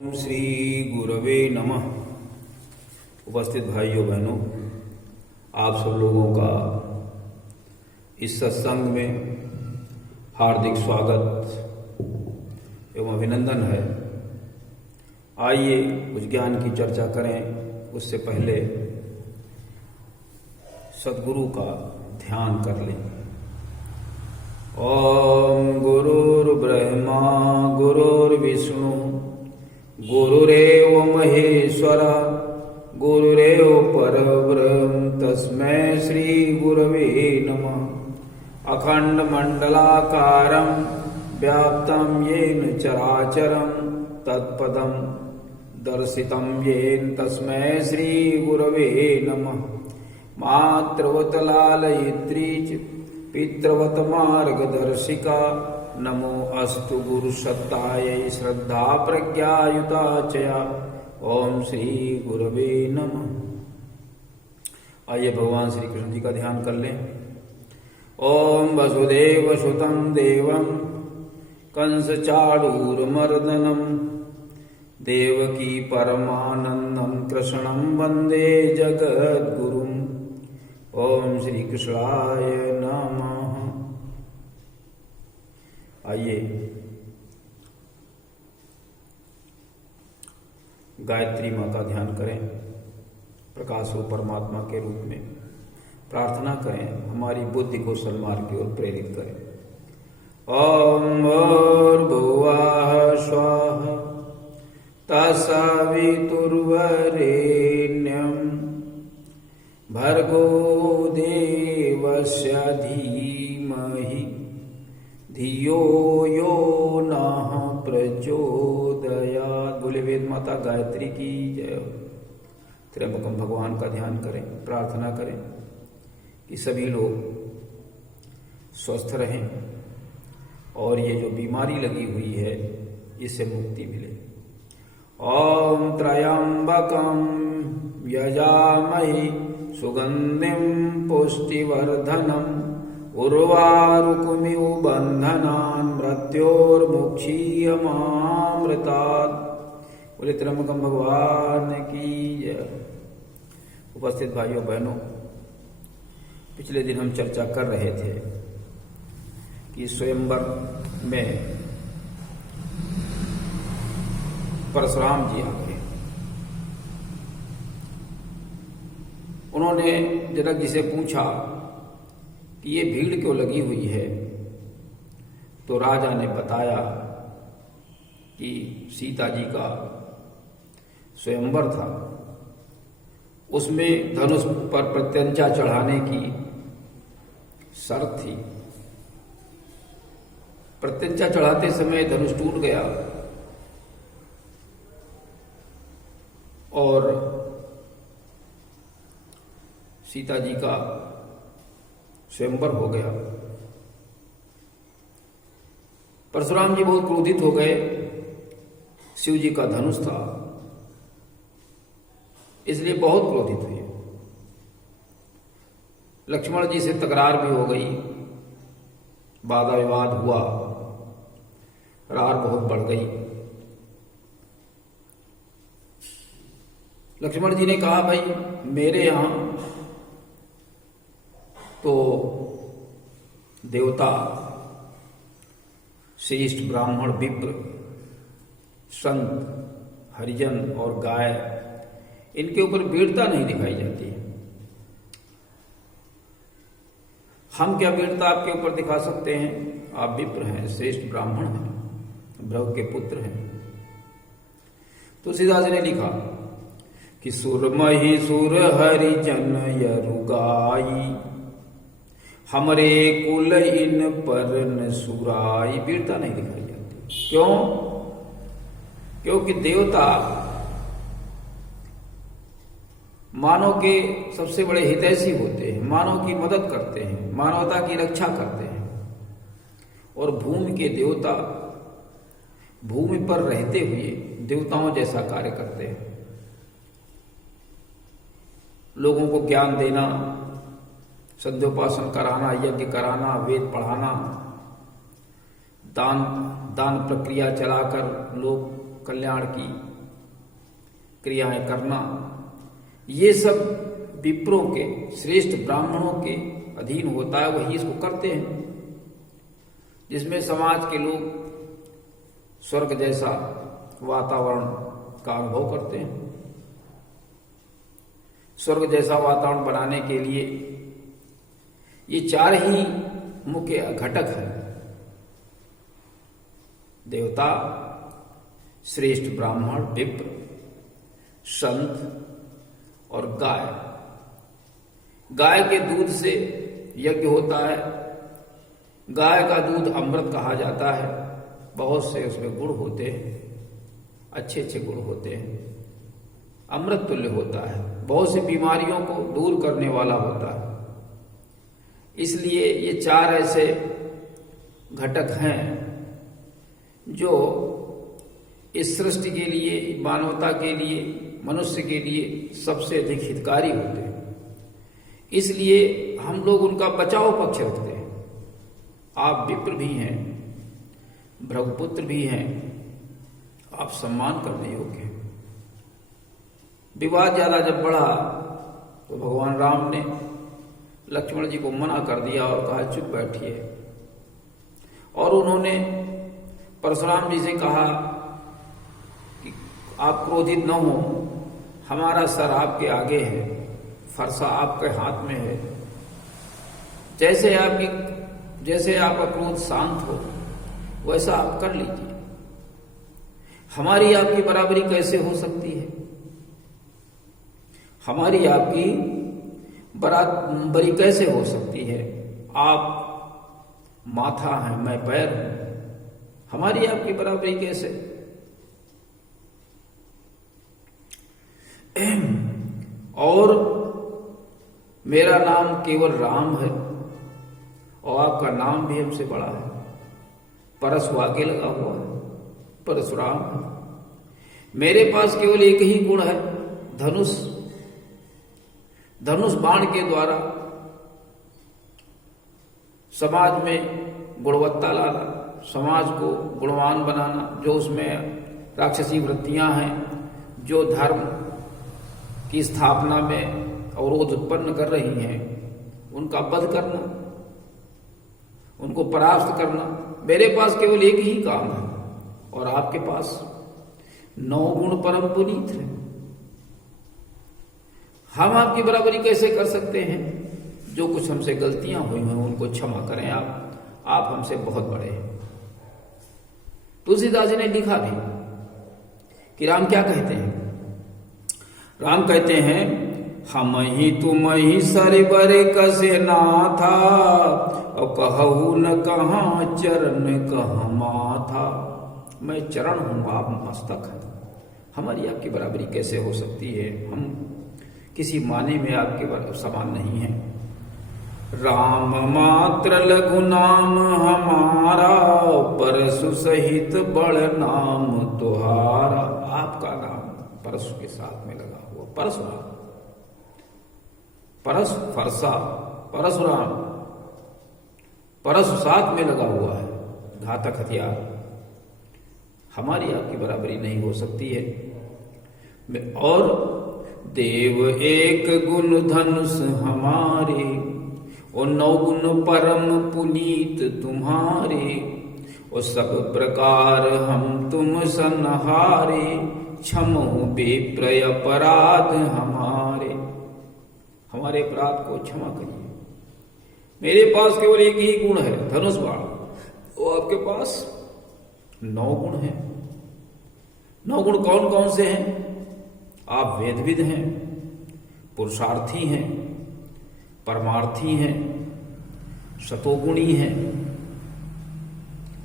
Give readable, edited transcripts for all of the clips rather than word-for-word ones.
ओम श्री गुरवे नमः। उपस्थित भाइयों बहनों, आप सब लोगों का इस सत्संग में हार्दिक स्वागत एवं अभिनंदन है। आइए कुछ ज्ञान की चर्चा करें। उससे पहले सद्गुरु का ध्यान कर लें। ओम गुरुर्ब्रह्मा गुरुर्विष्णु गुरुरेव महेश्वर गुरुरेव परब्रह्म तस्मै श्री गुरवे नमः। अखंड मंडलाकारं व्याप्तं येन चराचरं तत्पदं दर्शितं येन तस्मै श्री गुरवे नमः। मातृवत लालयित्री च पितृवत मार्गदर्शिका नमो अस्तु गुरु सत्तायै श्रद्धा प्रज्ञायुता चया। ओम श्री गुरवे नमः। आइए भगवान श्री कृष्ण जी का ध्यान कर लें। ओम वसुदेव सुतं देवं कंस चाणूरमर्दनम देवकी परमानंदं कृष्णं वंदे जगद्गुरुम्। ओम श्री कृष्णाय नमः। आइए गायत्री माँ का ध्यान करें। प्रकाश रूप परमात्मा के रूप में प्रार्थना करें, हमारी बुद्धि को सन्मार्ग की ओर प्रेरित करें। ओम भूर्भुवः स्वः तत्सवितुर्वरेण्यं भर्गो देवस्य धीमहि धियो यो नः प्रचोदयात्। बोले वेद माता गायत्री की जय। त्र्यंबकम भगवान का ध्यान करें, प्रार्थना करें कि सभी लोग स्वस्थ रहें और ये जो बीमारी लगी हुई है इससे मुक्ति मिले। ओम त्र्यंबकम यजामहे सुगंधिं पुष्टिवर्धनम् उर्वारुकमिव बंधनान् मृत्योर्मुक्षीयमामृतात्। बोले त्र्यंबकम भगवान की जय। उपस्थित भाइयों बहनों, पिछले दिन हम चर्चा कर रहे थे कि स्वयंवर में परशुराम जी आके उन्होंने जनक जी से पूछा कि ये भीड़ क्यों लगी हुई है। तो राजा ने बताया कि सीता जी का स्वयंवर था, उसमें धनुष पर प्रत्यंचा चढ़ाने की शर्त थी। प्रत्यंचा चढ़ाते समय धनुष टूट गया और सीता जी का स्वयंवर हो गया। परशुराम जी बहुत क्रोधित हो गए। शिव जी का धनुष था, इसलिए बहुत क्रोधित हुए। लक्ष्मण जी से तकरार भी हो गई, वादा विवाद हुआ, रार बहुत बढ़ गई। लक्ष्मण जी ने कहा, भाई मेरे यहां तो देवता, श्रेष्ठ ब्राह्मण, विप्र, संत, हरिजन और गाय, इनके ऊपर वीरता नहीं दिखाई जाती। हम क्या वीरता आपके ऊपर दिखा सकते हैं? आप विप्र हैं, श्रेष्ठ ब्राह्मण हैं, भृगु के पुत्र हैं। तुलसीदास ने लिखा कि सुरमहि सुर हरिजन यरुगाई हमरे कुल इन पर न सुराई। वीरता नहीं दिखाई जाती। क्यों? क्योंकि देवता मानव के सबसे बड़े हितैषी होते हैं, मानव की मदद करते हैं, मानवता की रक्षा करते हैं। और भूमि के देवता भूमि पर रहते हुए देवताओं जैसा कार्य करते हैं। लोगों को ज्ञान देना, संध्योपासन कराना, यज्ञ कराना, वेद पढ़ाना, दान प्रक्रिया चलाकर लोक कल्याण की क्रियाएं करना, ये सब विप्रों के, श्रेष्ठ ब्राह्मणों के अधीन होता है, वही इसको करते हैं। जिसमें समाज के लोग स्वर्ग जैसा वातावरण का अनुभव करते हैं। स्वर्ग जैसा वातावरण बनाने के लिए ये 4 ही मुख्य घटक हैं: देवता, श्रेष्ठ ब्राह्मण, विप्र, संत और गाय। गाय के दूध से यज्ञ होता है। गाय का दूध अमृत कहा जाता है। बहुत से उसमें गुण होते हैं, अच्छे अच्छे गुण होते हैं, अमृत तुल्य होता है, बहुत सी बीमारियों को दूर करने वाला होता है। इसलिए ये 4 ऐसे घटक हैं जो इस सृष्टि के लिए, मानवता के लिए, मनुष्य के लिए सबसे अधिक हितकारी होते हैं। इसलिए हम लोग उनका बचाव पक्ष रखते हैं। आप विप्र भी हैं, भृगुपुत्र भी हैं, आप सम्मान करने योग्य हैं। विवाद ज्यादा जब बढ़ा तो भगवान राम ने लक्ष्मण जी को मना कर दिया और कहा चुप बैठिए। और उन्होंने परशुराम जी से कहा कि आप क्रोधित न हो, हमारा सर आपके आगे है, फरसा आपके हाथ में है। जैसे आपका क्रोध शांत हो वैसा आप कर लीजिए। हमारी आपकी बराबरी कैसे हो सकती है? हमारी आपकी बराबरी कैसे हो सकती है? आप माथा हैं, मैं पैर हूं, हमारी आपकी बराबरी कैसे? और मेरा नाम केवल राम है और आपका नाम भी हमसे बड़ा है। परशु आगे लगा हुआ है, परशुराम। मेरे पास केवल एक ही गुण है, धनुष। धनुष बाण के द्वारा समाज में गुणवत्ता लाना, समाज को गुणवान बनाना। जो उसमें राक्षसी वृत्तियां हैं, जो धर्म की स्थापना में अवरोध उत्पन्न कर रही हैं, उनका वध करना, उनको परास्त करना। मेरे पास केवल एक ही काम है और आपके पास 9 गुण परम पुनीत है। हम आपकी बराबरी कैसे कर सकते हैं? जो कुछ हमसे गलतियां हुई हैं उनको क्षमा करें आप हमसे बहुत बड़े हैं। तुलसीदास जी ने लिखा भी कि राम क्या कहते हैं? राम कहते हैं, हम ही तुम ही सरिबर कसे नाथा, और कहू न कहाँ चरण कहाँ माथा। मैं चरण हूं, आप मस्तक हैं। हमारी आपकी बराबरी कैसे हो सकती है? हम किसी माने में आपके समान नहीं है। राम मात्र लघु नाम हमारा, परशु सहित बड़ नाम तुहारा। आपका नाम परशु के साथ में लगा हुआ, परशुराम। परशु फरसा, परशुराम, परशु साथ में लगा हुआ है, घातक हथियार। हमारी आपकी बराबरी नहीं हो सकती है। और देव एक गुण धनुष हमारे, और 9 गुण परम पुनीत तुम्हारे। और सब प्रकार हम तुम सनहारे, क्षमो बेप्रय अपराध हमारे। हमारे अपराध को क्षमा करिए। मेरे पास केवल एक ही गुण है, धनुष बाण, और आपके पास 9 गुण हैं। 9 गुण कौन कौन से हैं? आप वेदविद हैं, पुरुषार्थी हैं, परमार्थी हैं, शतोगुणी हैं,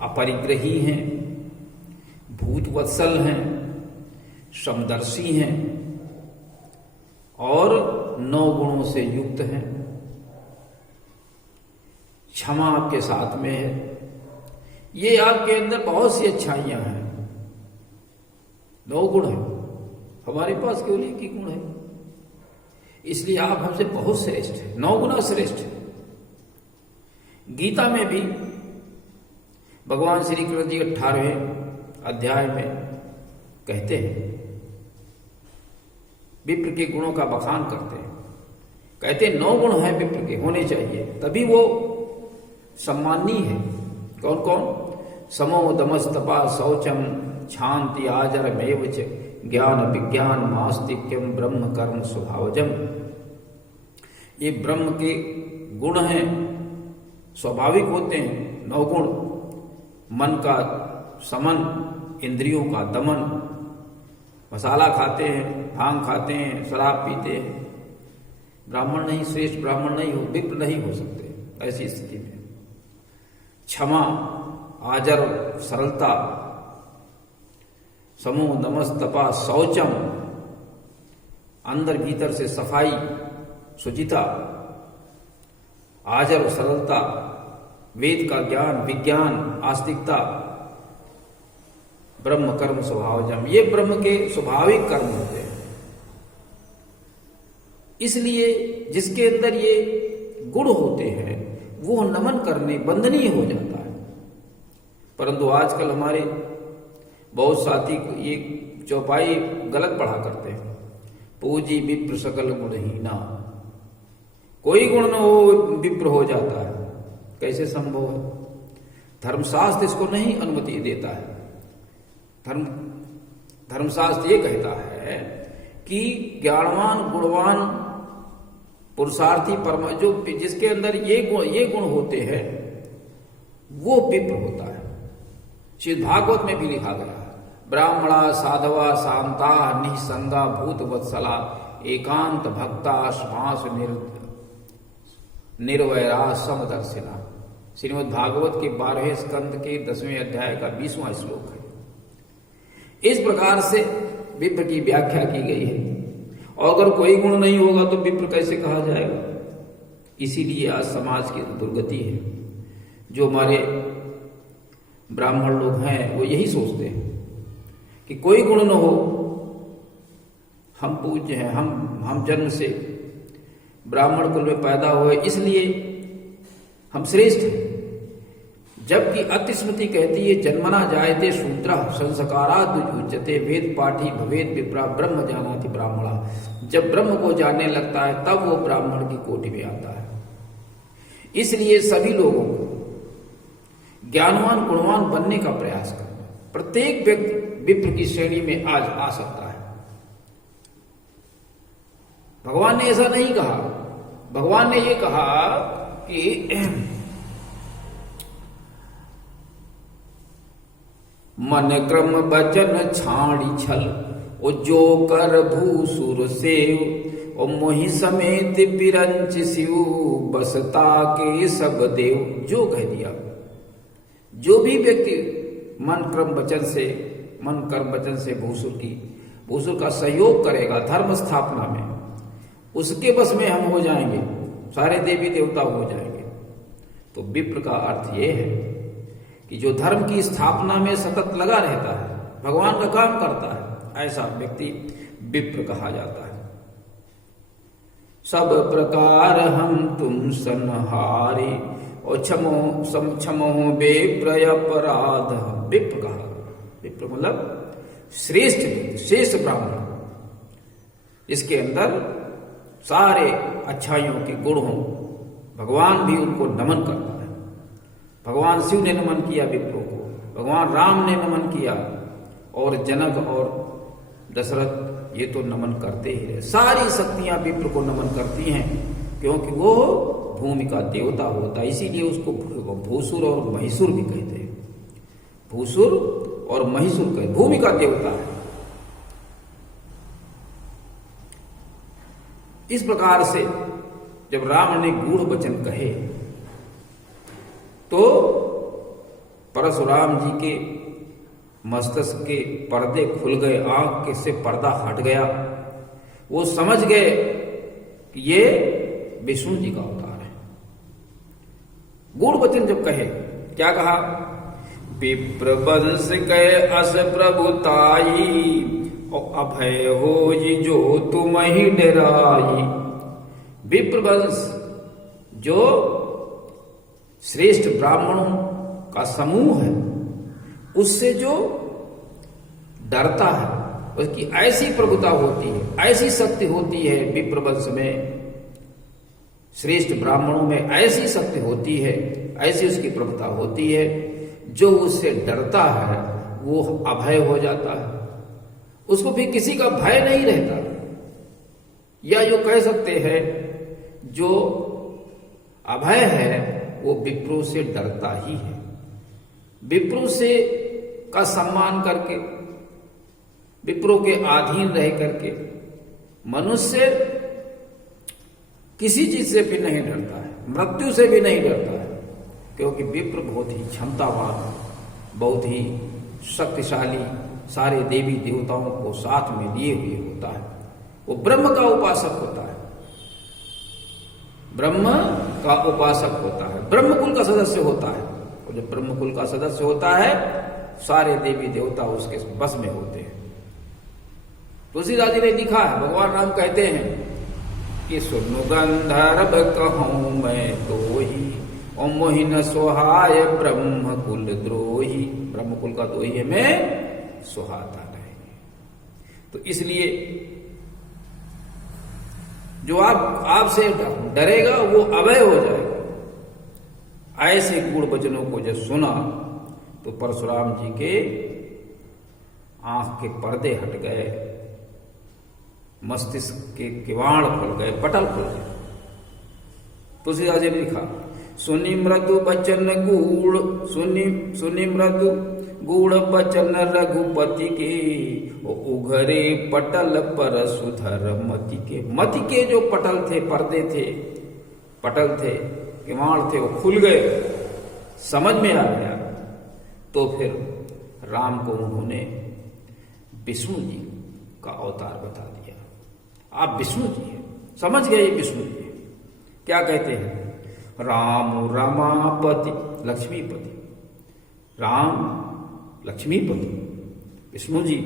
अपरिग्रही हैं, भूतवत्सल हैं, समदर्शी हैं और 9 गुणों से युक्त हैं। क्षमा आपके साथ में है। ये आपके अंदर बहुत सी अच्छाइयां हैं। 9 गुण है, हमारे पास केवल एक ही गुण है। इसलिए आप हमसे बहुत श्रेष्ठ हैं, 9 गुना श्रेष्ठ है। गीता में भी भगवान श्री कृष्ण जी 18वें अध्याय में कहते हैं विप्र के गुणों का बखान करते हैं, कहते 9 गुण हैं विप्र के, होने चाहिए, तभी वो सम्माननीय है। कौन कौन? समो दमस तपा शौचम क्षांति आजर मेवच ज्ञान विज्ञान मास्तिक्यम ब्रह्म कर्म स्वभावजम। ये ब्रह्म के गुण हैं, स्वाभाविक होते हैं 9 गुण। मन का समन, इंद्रियों का दमन, मसाला खाते हैं, भांग खाते हैं, शराब पीते हैं, ब्राह्मण नहीं, श्रेष्ठ ब्राह्मण नहीं हो, विप्र नहीं हो सकते ऐसी स्थिति में। क्षमा, आजर, सरलता, समो दमस तपा शौचम, अंदर भीतर से सफाई, शुचिता, आजर, सरलता, वेद का ज्ञान, विज्ञान, आस्तिकता, ब्रह्म कर्म स्वभावजम, ये ब्रह्म के स्वाभाविक कर्म होते हैं। इसलिए जिसके अंदर ये गुण होते हैं वो नमन करने बंधनीय हो जाता है। परंतु आजकल हमारे बहुत साथी ये चौपाई गलत पढ़ा करते हैं, पूजी विप्र सकल गुणहीना, कोई गुण न हो विप्र हो जाता है। कैसे संभव है? धर्मशास्त्र इसको नहीं अनुमति देता है। धर्मशास्त्र ये कहता है कि ज्ञानवान गुणवान पुरुषार्थी परम, जो जिसके अंदर ये गुण होते हैं वो विप्र होता है। श्रीमद् भागवत में भी लिखा गया है, ब्राह्मणा साधवा शांता निसंगा भूत वत्सला एकांत भक्ता श्वास निर्वैरा समदर्शिना। श्रीमद् भागवत के 12वें स्कंद के 10वें अध्याय का 20वां श्लोक है। इस प्रकार से विप्र की व्याख्या की गई है। और अगर कोई गुण नहीं होगा तो विप्र कैसे कहा जाएगा? इसीलिए आज समाज की दुर्गति है। जो हमारे ब्राह्मण लोग हैं वो यही सोचते हैं कि कोई गुण न हो, हम पूज्य हैं, हम जन्म से ब्राह्मण कुल में पैदा हुए इसलिए हम श्रेष्ठ हैं। जबकि अतिस्मृति कहती है जन्मना जायते शूद्रः संस्काराद् उच्यते वेद पाठी भवेद विप्रा ब्रह्म जानाति ब्राह्मणा। जब ब्रह्म को जानने लगता है तब वो ब्राह्मण की कोटि में आता है। इसलिए सभी लोगों को ज्ञानवान गुणवान बनने का प्रयास करना। प्रत्येक व्यक्ति विप्र की श्रेणी में आज आ सकता है। भगवान ने ऐसा नहीं कहा। भगवान ने ये कहा कि मन क्रम बचन छाड़ी छल ओ जो कर भूसुर सेव ओ मोहि समेत बिरंच शिव बसता के सब देव। जो कह दिया, जो भी व्यक्ति मन कर्म वचन से भूसुर का सहयोग करेगा धर्म स्थापना में, उसके बस में हम हो जाएंगे, सारे देवी देवता हो जाएंगे। तो विप्र का अर्थ ये है कि जो धर्म की स्थापना में सतत लगा रहता है, भगवान का काम करता है, ऐसा व्यक्ति विप्र कहा जाता है। सब प्रकार हम तुम सनहारे और क्षमो बेप्रय अपराध। विप्र कहा, विप्र मतलब श्रेष्ठ व्यक्ति, श्रेष्ठ ब्राह्मण, इसके अंदर सारे अच्छाइयों के गुण हों। भगवान भी उनको नमन करता है। भगवान शिव ने नमन किया विप्रों को, भगवान राम ने नमन किया, और जनक और दशरथ ये तो नमन करते ही रहे। सारी शक्तियां विप्र को नमन करती हैं क्योंकि वो भूमि का देवता होता है। इसीलिए उसको भूसुर और महिषुर भी कहते हैं। भूसुर और महिषुर कहते, भूमि का देवता है। इस प्रकार से जब राम ने गूढ़ वचन कहे तो परशुराम जी के मस्तिष्क के पर्दे खुल गए, आंख के से पर्दा हट गया। वो समझ गए कि ये विष्णु जी का अवतार है। गूढ़ वचन जब कहे, क्या कहा? विप्र वंश कहे अस प्रभुताई और अभय हो जो तुम ही डराई। विप्र वंश जो श्रेष्ठ ब्राह्मणों का समूह है, उससे जो डरता है, उसकी ऐसी प्रभुता होती है, ऐसी शक्ति होती है, विप्रवंश में श्रेष्ठ ब्राह्मणों में ऐसी शक्ति होती है, ऐसी उसकी प्रभुता होती है, जो उससे डरता है वो अभय हो जाता है, उसको भी किसी का भय नहीं रहता। या जो कह सकते हैं जो अभय है वो विप्रो से डरता ही है। विप्रो से का सम्मान करके, विप्रो के अधीन रह करके मनुष्य किसी चीज से भी नहीं डरता है, मृत्यु से भी नहीं डरता है, क्योंकि विप्र बहुत ही क्षमतावान, बहुत ही शक्तिशाली, सारे देवी देवताओं को साथ में लिए हुए होता है। वो ब्रह्म का उपासक होता है, ब्रह्म का उपासक होता है, ब्रह्मकुल का सदस्य होता है। और जब ब्रह्मकुल का सदस्य होता है सारे देवी देवता उसके बस में होते हैं। तुलसीदास जी ने लिखा है, भगवान राम कहते हैं कि सुनु गंधर्व कहूं मैं तो ही, ओ मोहिन सोहाय ब्रह्मकुल द्रोही। ब्रह्मकुल का द्रोही है मैं, सुहाता नहीं। तो इसलिए जो आपसे डरेगा वो अभय हो जाएगा। ऐसे गूढ़ वचनों को जब सुना तो परशुराम जी के आंख के पर्दे हट गए, मस्तिष्क के किवाड़ खुल गए, पटल खुल गए। तुलसीदास जी ने लिखा, सुनी मृदु बचन गूढ़, सुनी मृदु गूढ़ बचन रघुपति के, उघरे पटल पर सुधर मति के। मति के जो पटल थे, पर्दे थे, पटल थे, किवाड़ थे, वो खुल गए, समझ में आ गया। तो फिर राम को उन्होंने विष्णु जी का अवतार बता दिया। आप विष्णु जी हैं, समझ गए विष्णु जी। क्या कहते हैं, राम रमापति लक्ष्मीपति, राम लक्ष्मीपति विष्णु जी।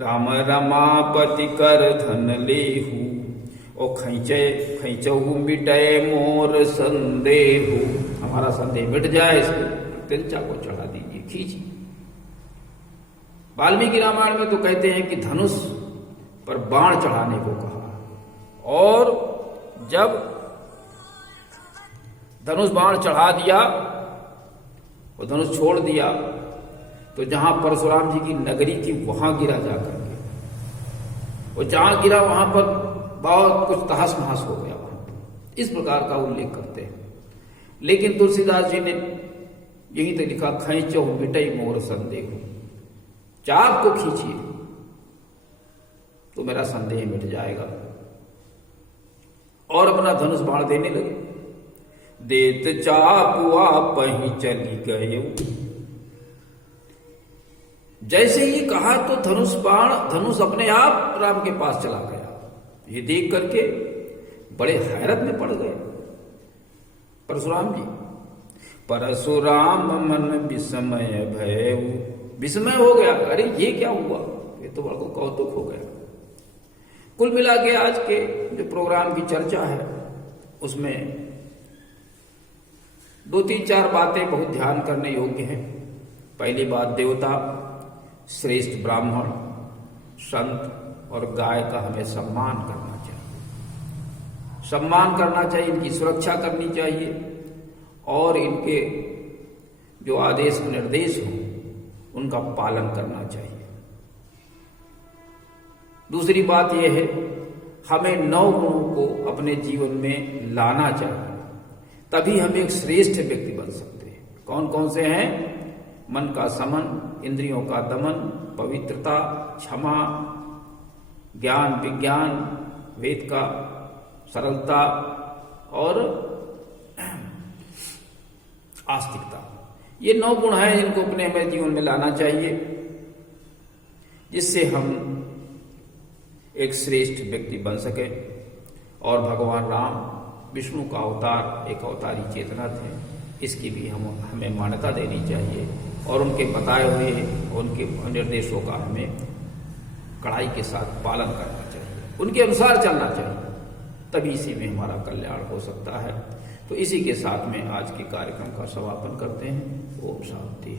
राम रमापति कर धन लेहू, ओ खैचहू मिटे मोर संदेहू। हमारा संदेह मिट जाए, इसको तिलचा को चढ़ा दीजिए, खींचिए। वाल्मीकि रामायण में तो कहते हैं कि धनुष पर बाण चढ़ाने को कहा, और जब धनुष बाण चढ़ा दिया और धनुष छोड़ दिया तो जहां परशुराम जी की नगरी थी वहां गिरा जाकर के, और जहां गिरा वहां पर बहुत कुछ तहस नहस हो गया। इस प्रकार का उल्लेख करते हैं। लेकिन तुलसीदास जी ने यही तो लिखा, खैचो मिटई मोर संदेह। चाप को खींचिए तो मेरा संदेह मिट जाएगा। और अपना धनुष बाण देने लगे। देत चापुआ पही चली गए। जैसे ही कहा तो धनुष अपने आप राम के पास चला गया। ये देख करके बड़े हैरत में पड़ गए परशुराम जी। परशुराम मन विस्मय भय, विस्मय हो गया, अरे ये क्या हुआ, ये तो बड़ा कौतुक हो गया। कुल मिला के आज के जो प्रोग्राम की चर्चा है उसमें 2-3-4 बातें बहुत ध्यान करने योग्य हैं। पहली बात, देवता, श्रेष्ठ ब्राह्मण, संत और गाय का हमें सम्मान करना चाहिए। सम्मान करना चाहिए, इनकी सुरक्षा करनी चाहिए और इनके जो आदेश निर्देश हों उनका पालन करना चाहिए। दूसरी बात यह है, हमें 9 गुणों को अपने जीवन में लाना चाहिए, तभी हम एक श्रेष्ठ व्यक्ति बन सकते हैं। कौन कौन से हैं? मन का समन, इंद्रियों का दमन, पवित्रता, क्षमा, ज्ञान विज्ञान, वेद का सरलता और आस्तिकता। ये 9 गुण हैं जिनको अपने जीवन में लाना चाहिए, जिससे हम एक श्रेष्ठ व्यक्ति बन सके। और भगवान राम विष्णु का अवतार, एक अवतारी चेतना थे, इसकी भी हमें मान्यता देनी चाहिए और उनके बताए हुए उनके निर्देशों का हमें कड़ाई के साथ पालन करना चाहिए, उनके अनुसार चलना चाहिए, तभी इसी में हमारा कल्याण हो सकता है। तो इसी के साथ में आज के कार्यक्रम का समापन करते हैं। ओम शांति।